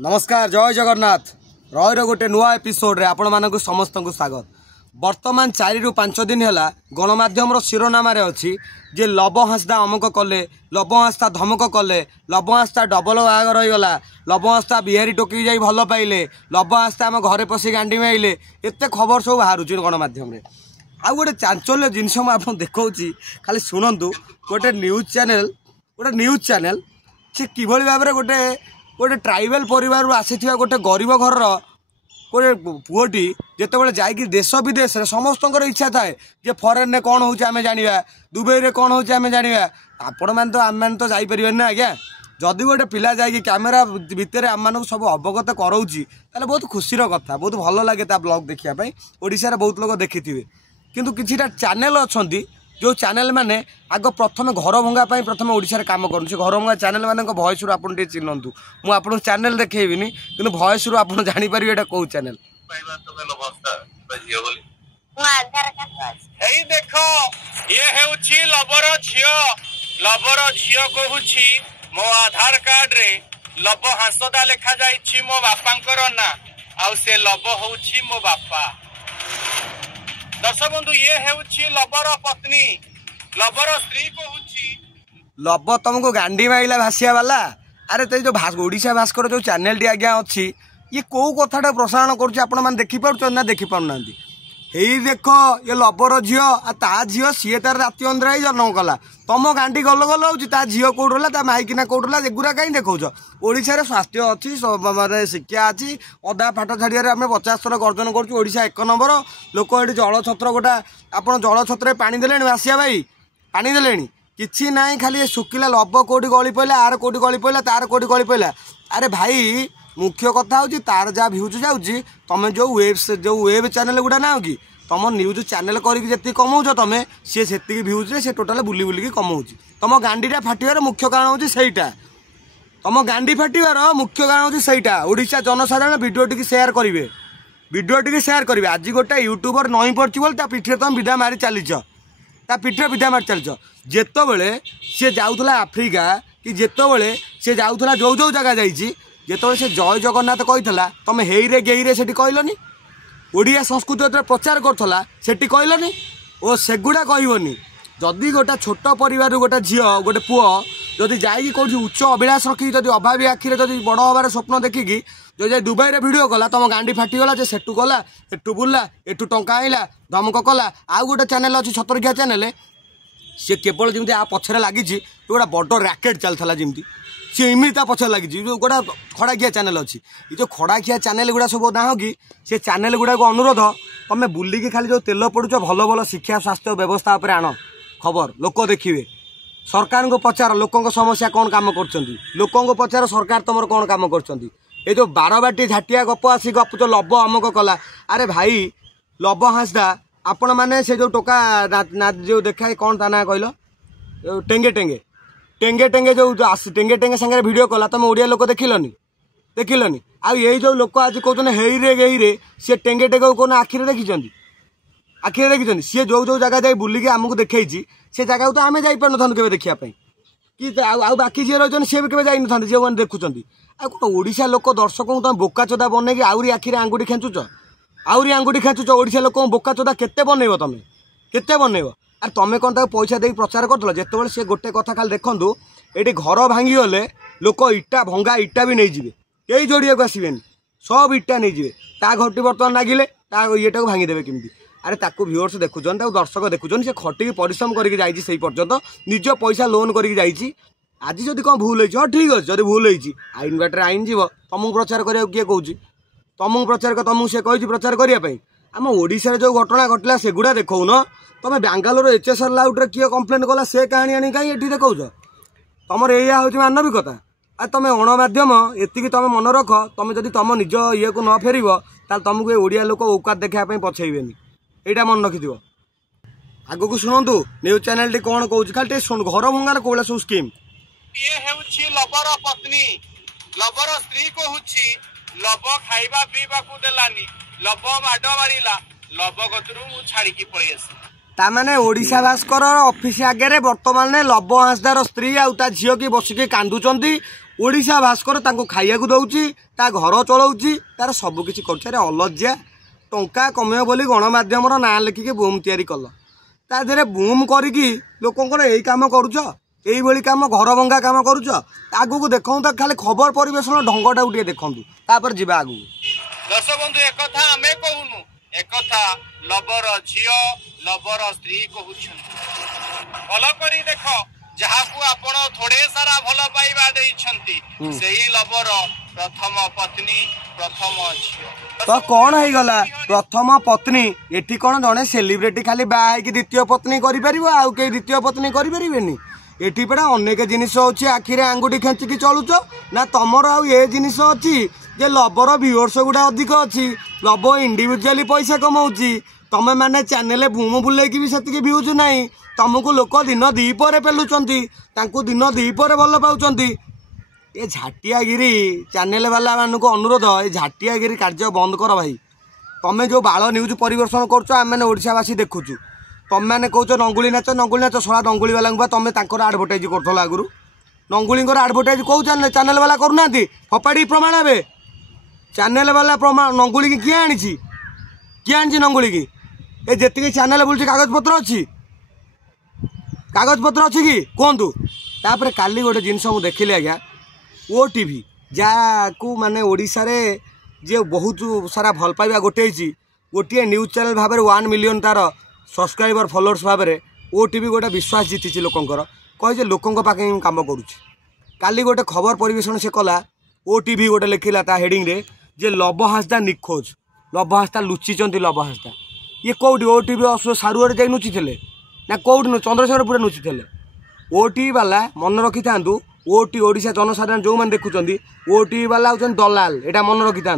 नमस्कार जय जगन्नाथ रईर गोटे नुआ एपिसोड रे आपण मानक समस्त को स्वागत। वर्तमान 4 ରୁ 5 दिन है गणमाध्यम शिरोनाम अच्छी जे लव हांसदा अमुक कले, लव हांसदा धमक कले, लव हांसदा डबल बाग रहीगला, लव हांसदा बिहारी टोकी जाई भल पाइले, लव हांसदा आम घरे पशि गांडी माइले, एत खबर सब बाहर गणमाध्यम आउ गोटे चांचल्य जिनस मुझे देखा खाली शुणु गोटे न्यूज चैनल से किभली भाव में गोटे गोटे ट्राइबल परिवार आसीथिबा गोटे गरीब घर गोटे पुओटी जितेबाला जाकि देश विदेश में समस्त इच्छा थाए जे फरेन में कौन होचे आमे जानिबा, दुबई में कौन होचे आमे जानिबा। आपण मैंने तो आम मैंने तो जापरें ना आज्ञा। जदि गोटे पिला जाकि कैमेरा भितर आम सब अवगत कराऊँगी ताले बहुत खुशीर कथा, बहुत भल लगे ब्लॉग देखापी। ओडिशा रे बहुत लोग देखिथिबे किंतु किछिटा चैनल अच्छी जो चैनल माने आग प्रथम घर भंगा प्रथम ओडिशा काम कर घर भंगा चैनल मान भयस रू आपन चिन्हतु मु आपन चैनल देखेबिनी किंतु भयस रू आपन जानि परिबे एटा को चैनल एई देखो ये हेउची लबर झियो कहूची मो आधार कार्ड रे लब हांसदा लेखा जाइछि मो बापांकर ना आउ से लब होउची मो बापा। दर्शक बंधु ये हेउची लबर पत्नी लबर स्त्री कहूची लब तुमको गांडी माइला भासिया वाला। अरे तो जो ओडिशा भास्कर जो चैनल टी आज्ञा अच्छी ये कौ कथाटा प्रसारण कर देखी पार्छ ना देखी पारना। यही देख ये लबर झील ता झील सी तार राति अंधरा ही जन्म कला तुम गांडी गल गल हो झील कौटला ता माइकिना कौटला एगुरा कहीं देखा। ओडिशा स्वास्थ्य अच्छी माने शिक्षा अच्छी अदा फाट छाड़िया आम 50 थर गर्जन करोशा 1 नंबर लोक ये जल छत्र गोटा आप जल छत्र पानी दे भासिया भाई पानी दे कि ना खाली शुखिला लब कौटी गली पड़ा आर कौटी गली पड़ा तार कौटी गली पड़ा। अरे भाई मुख्य कथा हूँ तार जहाँ भ्यूज जाऊँगी तुम जो वेब चैनल गुड़ा ना कि तुम न्यूज चैनल करती कमाऊच तुम सी से भ्यूज से टोटाल बुली बुलिकी कमाऊँगी। तुम गांडीटा फाटिबार मुख्य कारण हूँ सहीटा तुम गांडी फाटिबार मुख्य कारण हूँ सहीटा। ओडिशा जनसाधारण भिडियोटी शेयर करेंगे आज गोटे यूट्यूबर नई पड़ी बोल पिठे तुम विधा मारी चलीच पिठे विधा मारी चलीच जितेबले सी जाऊला आफ्रिका कि जितेबले सी जाऊला जो जो जगह जाइए जिते से जय जगन्नाथ कही तुम हेरे गेईरे से कहलनी ओडिया संस्कृति प्रचार करथला सेठी कहलनी ओ सेगुड़ा कहबनी। जदि गोटे छोट परिवार गोटे झील गोटे पुओ जदि जाइए कौन उच्च अभिलाष रखी जदि अभावी आखिरे जदि बड़ हबार स्वप्न देखिकी जो जाए दुबई रे भिडियो कला तुम गांडी फाटीगला जे सेठू गला एठू बुलला एठू टंका आइला धमक कला। आउ गोटे चैनल अच्छी छतरखिया चैनल सी केवल जमी आ पछरे लगी गोटा बड़ रैकेट चलता जमी सी इमिता पछरे लगी गोटा खड़ाखिया चैनल अच्छी ये जो खड़ाखिया चैनल गुड़ा सब ना हो कि से चैनल गुड़ा को अनुरोध तुम बुलिकी खाली जो तेल पड़ुच भल भल शिक्षा स्वास्थ्य व्यवस्था उपर आण खबर लोक देखिए। सरकार को पचार लोकों समस्या कौन काम कर पचार सरकार तुम कौन काम कर जो बारबाटी झाटिया गप आसी गपुच लब अमुक कला। अरे भाई लब हांसदा आपण मैंने से जो टोका जो देखा कौन ता ना कहल टेंगे टेंगे टेंगे टेंगे जो टेंगे टेंगे सागर भिड कला तुम ओडिया लोक देखिलनी आ ये जो लोक आज कहते हेरे गेईरे सी टेंगे टेंगे कौन आखिरे देखी सी जो जो जगह जाए बुलिकी आमको देखी से जगह तो आम जापर ना के देखापी कि बाकी जी रही सी भी केवे जाइन था जो मैंने देखुं ओडिशा लोक दर्शकों तुम बोका चोदा बनई आहरी आखिरे आंगुठी खेचुच ओडिशा लोक बोका चोदा केते बनइब तुम केते बनइब। अरे तुम कौन पैसा दे प्रचार कर जिते सी गोटे कथा खाली देखूँ ये घर भांगी गले लोक इटा भंगा इटा भी नहीं जाए कई जोड़िया को आसबे सब इटा नहीं जाए ता घटी बर्तमान लगिले ये भांगीदेवे केमती। अरे ताकू व्यूअर्स देखुन दर्शक देखुन से खटिकी परिश्रम करके पर्यंत निज पैसा लोन करके आज जदि कौन भूल हो ठीक अच्छे जब भूल हो आईन बाटर आईन जीव तुमको प्रचार करा किए कौन तुमको प्रचार तुमको सी कही प्रचार करने आम ओडिशा जो घटना घटला सेगुड़ा देखौन तुम बांगालोर एचएसआर लाउट्रे किए कम्प्लेन कला से कहानी आनी कहीं ये देखा तुम या हूँ मानविकता। आ तुम अणमाध्यम एति तुम मन रख तुम जब तुम निज ये को न फेर तुमको ओडिया लोक औकात देखापी पछेबेनी यहाँ मन रखि आग को शुणु न्यूज चैनल टी कौन कौन खाली घर भंगार कौला सब स्कीम ये हेउची लबर पत्नी लबर स्त्री कहूची लब खाइबा पीबा को देलानी लब माड मारिला लब गतरू मु छाड़ी की पळी आसी तामाने ओडिशा भास्कर ऑफिस आगे बर्तमान लब हांसदार स्त्री आउ ता झियो की बसिकी कांदुचंती ओडिशा भास्कर तांको खाइयाकू दउची ता घर चलाउची तार सब किछि करछ। अरे अलज्या टंका कमेयो बोली गणमाध्यम ना लिखिके बुम तैयारी कल ता देहरे बुम करिकी लोकंकर एई काम करूछ एई भली काम घर भंगा काम करूछ। आगु को देखौ त खाली खबर परिवेशन ढंगटा उठे देखु तापर जीवा आगु। दर्शक बंधु एक कथा आमे कहूनु एक कथा लबर झियो लबर स्त्री कहउछन। भल करी देखो जहाकू आपण थोड़े सारा भल पाइबा देइछंती सेही लबर प्रथम पत्नी प्रथम झियो। तो कौन है गला प्रथम पत्नी एठी कौन जने सेलिब्रिटी खाली बाहा कि द्वितीय पत्नी करि परिबो आउ के द्वितीय पत्नी करि परिबेनी। एठी पड़ा अनेक जिनिस अछि आखिरे आंगुठी खेंचिकी चलुच ना तमर आउ ए जिनिस अछि जे लबर व्यूअर्स गुडा अधिक अछि लब इंडिविजुअली पैसा कमाउची तमे माने चैनल बुम बुलेकी भी सेतिके व्यूज नाही तुमको लोक दिन दीपर पेलुचंती तांको दिन दीपर भल पाउचंती। ए झाटियागिरी चैनल वाला मानक अनुरोध ए झाटियागिरी कार्य बंद कर भाई। तमें जो बाल न्यूज परिवेशन कर आम मैंने ओडिशावासी देखुचु तुम मैंने कौच नंगुली नाच सला नंगुली वाला तुम तर आडभटाइज कर आगु नंगुली आडभटाइज कौ चैनल वाला करना फपाड़ी प्रमाण हे चैनल वाला प्रमाण नंगुली की किए आनी किए आनी नंगुली की ए जी चैनल बुलूँ कागज पत्र अच्छी कागज पत्र अच्छी कि कहतु तापर काली गोटे जिनस मुझे देखिली आज्ञा OTV जहाँ माने ओडिशा रे जे बहुत सारा भल पाइबा गोटे गोटे न्यूज चैनल भाव 1 मिलियन तार सब्सक्राइबर फॉलोअर्स भाव में OTV गोटे विश्वास जीति लोकंर कहे लोकों पाखे काम करुच्ची। काली गोटे खबर परिवेशन से कला OTV गोटे लिखिला ता हेडिंग रे जे लव हासदा निखोज लव हासदा लुचिचंती लव हासदा ये कौटी OTV सारुआर जाई नुची थे ना कौटी चंद्रशेखरपुर नुची थे। OTV वाला मन रखी था ओडिशा जनसाधारण जो मैंने देखुं OTV वाला हूँ दलाल एटा मन रखी था।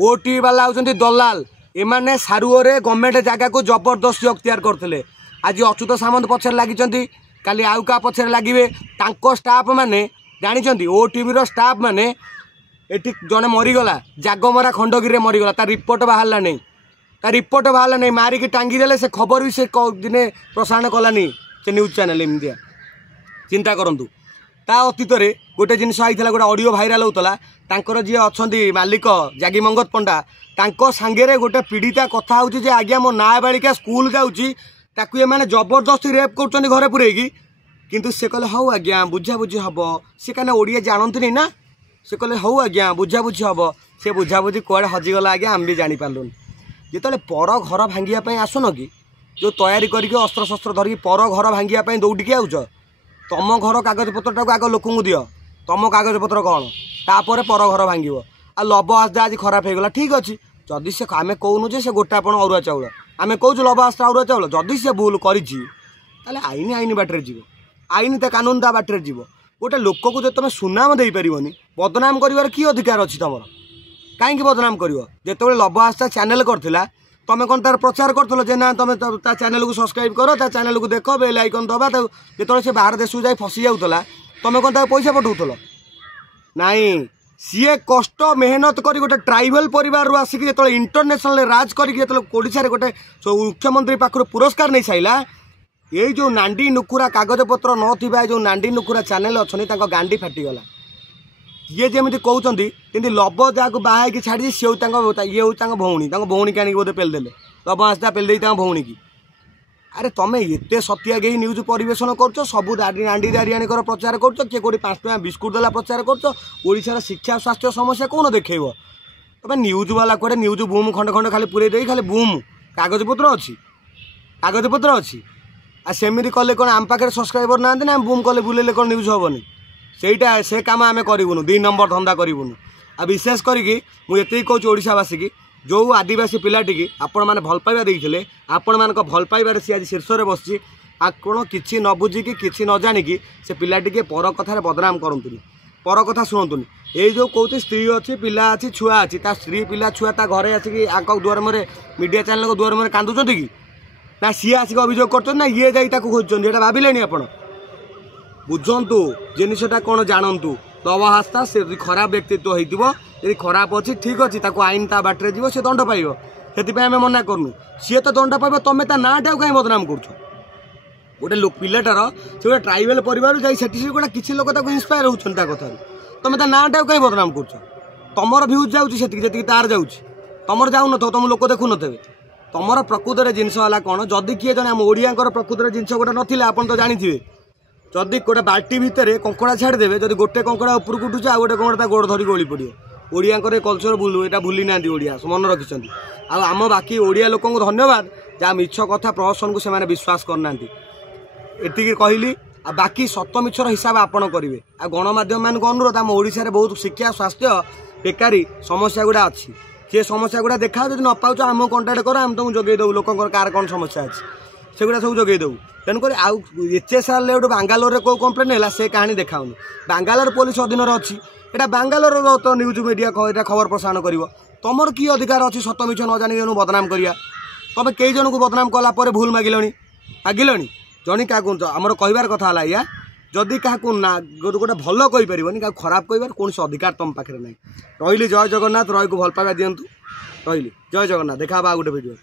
OTV वाला हूँ दलाल एमाने सारुओरे गवर्नमेंट जगह को जबरदस्ती अख्तियार करते आज अच्युत सामंत पछर लगी काली आउ का पछर लगे स्टाफ मैंने जानी OTV स्टाफ मैंने एटी जड़े मरीगला जागमरा खंडगिरी मरीगला तार रिपोर्ट बाहरला नहीं रिपोर्ट बाहरला नहीं मारिकी टांगी देले से खबर भी से दिने प्रसारण कलानी से न्यूज चैनल एमतिया चिंता करंतु। ता अतीत गोटे जिनस आईला गोटे ऑडियो भाइराल होता तांकर जी अच्छा मालिक जागी मंगत पंडा तांको सांगे गोटे पीड़िता कथा हो आज्ञा मो नाबालिका स्कूल जाऊँगी ताकू ये माने जबरदस्ती रेप कर घरे पुरेगी किंतु से कहले हौ आज्ञा बुझाबुझी हम सी क्या ओडिया जानती ना से कहले हौ आज्ञा बुझाबुझी हम से बुझाबुझी कड़े हजिगला आज्ञा आम भी जापारूनी जिते पर घर भांगिया आसुन कि जो तैयारी करके अस्त्र शस्त्र धरिकी पर घर भांगिया दौड़िकी आउच तुम घर कागज पत्रटा आग लोक दियो तुम कागज पत्र कौन तापर पर घर भांग आ लव हासदा आज खराब होगा ठीक अच्छे जदि से आम कहूनु जे से गोटा पण अरुआ चाउल आम कहूँ लव हासदा अरुआ चाउल जदि से भूल कर आईन आईन बाटर जीव आईन ता कानून ता बाटर जीव गोटे लोक को जो तुम सुनाम दे पारनि बदनाम कर कि अधिकार अच्छी तुम कहीं बदनाम कर जो लव हासदा चैनल करथिला तुम कौन तार प्रचार कर ना तुम चैनल को सब्सक्राइब कर चैनल को देख बेल आइकन दबा जो से बाहर देश जाए फसी जाऊला तुम कौन पैसा पठाऊल नाई सी कष्ट मेहनत कर गोटे ट्राइबल परिवार आसिक जो इंटरनेशनल राज करशा गोटे मुख्यमंत्री पाखर पुरस्कार नहीं साइला ये जो नांडी नुकुरा कागज पत्र ना जो नांडी नुकुरा चैनल अच्छा गांडी फाटीगला ये जमी कहते कि लव जहाँ बाहर छाड़ी सी ये हूँ भौणी के बोधे पेलदेले लव हासदा पेलदे भौणी की अरे तुम एत सत्या गई न्यूज परिवेशन कर सब नांडी दारियाणी प्रचार कर किए कोई 5 टଙ୍କା बिस्कुट देला प्रचार कर शिक्षा स्वास्थ्य समस्या कौन देखेब तुम न्यूज वाला कड़े न्यूज बुम खंड खंड खाली पूरे दे खाली बुम कागज पत्र अच्छी आ सेमती कले कौन आम पाखे सब्सक्राइबर ना ना बुम कले बुलेले कौन न्यूज हेनी सेटा से काम आम करूँ 2 नंबर धंदा करूँ आ विशेष करके मुझे कहूँ ओडिशावासी की जो आदिवासी पिलाटी आपण मैंने भल पाइबा देते आपण मान भल पाइबार सी आज शीर्ष में बसी आपण कि न बुझिकी कि न जाणिकी से पिलाटी पर कथार बदनाम करतुनि पर कथा शुणुनि ये जो कहते स्त्री अच्छी पिला अच्छी छुआ अच्छी ता स्त्री पिला छुआ ता घरे आसिक दुआर में मीडिया चैनल को दुआर में कांदुंट कि ना सी आसिक अभियोग कर ना ये जाई खोजुंट ये भाविले आपण बुझंतु जिनटा कौन जानतु लव हासदा से खराब व्यक्तित्व होती खराब अच्छी ठीक अच्छी आईन ता बाटर जीव से दंड पाइब से आम मना करूँ सी तो दंड पाइब तुम ता नाटा कहीं बदनाम कर गोटे पिलाटार से गोटे ट्राइबल परिवार जाए गोटे किसी लोक इंस्पायर होता कथा तुम ता नाटा कहीं बदनाम कर तुमर भ्यूज जाऊँगी तार जाऊँगी तुमर जाऊन तुम लोक देखु थे तुमर प्रकृत जिनस है कौन जदि किए जन आम ओडिया प्रकृत जिनस गोटे ना आप तो जानी जदि गोटे बाल्टी भितर कंकड़ा छाड़देवे जब गोटे कंकड़ा उपरक उठुचे आ गोटे कंकड़ा गोड़ धरिक ओली पड़ो ओडिया कल्चर यहाँ भूली ना ओडिया मन रखिंट आम बाकी ओडिया लोक धन्यवाद जहाँ मिछ कथा प्रहसन को से विश्वास करना एति कहली आ बाकी सत मिछर हिसाब आपड़ करेंगे आ गणमाध्यम मान अनुरोध आम ओडिशा बहुत शिक्षा स्वास्थ्य बेकारी समस्या गुड़ा अच्छी सी समस्या गुड़ा देखा जब न पाच आम कंटाक्ट कर आम तुमको जगेदेव लोक कार कौन समस्या अच्छी सेगुड़ा सब जगेदेव तेणुक एचएसआर गोटे बांगालोर को कम्प्लेन है से कहानी देखाऊनी बांगालोर पुलिस अधीन अच्छी यहाँ बांगालोर तो न्यूज मीडिया खबर प्रसारण कर तुमर कि अधिकार अच्छी सत मिछ न जानी जन बदनाम करा तुम कई जन को बदनाम कलापर भूल मागिलनी जनी क्या आमर कहबार कथा है या जदि क्या गोटे भल कहीपर क्या खराब कह कौन से अधिकार तुम पाखे ना रही जय जगन्नाथ रही को भल पाइबा दिंतु रही जय जगन्नाथ देखा गोटे भिडियो।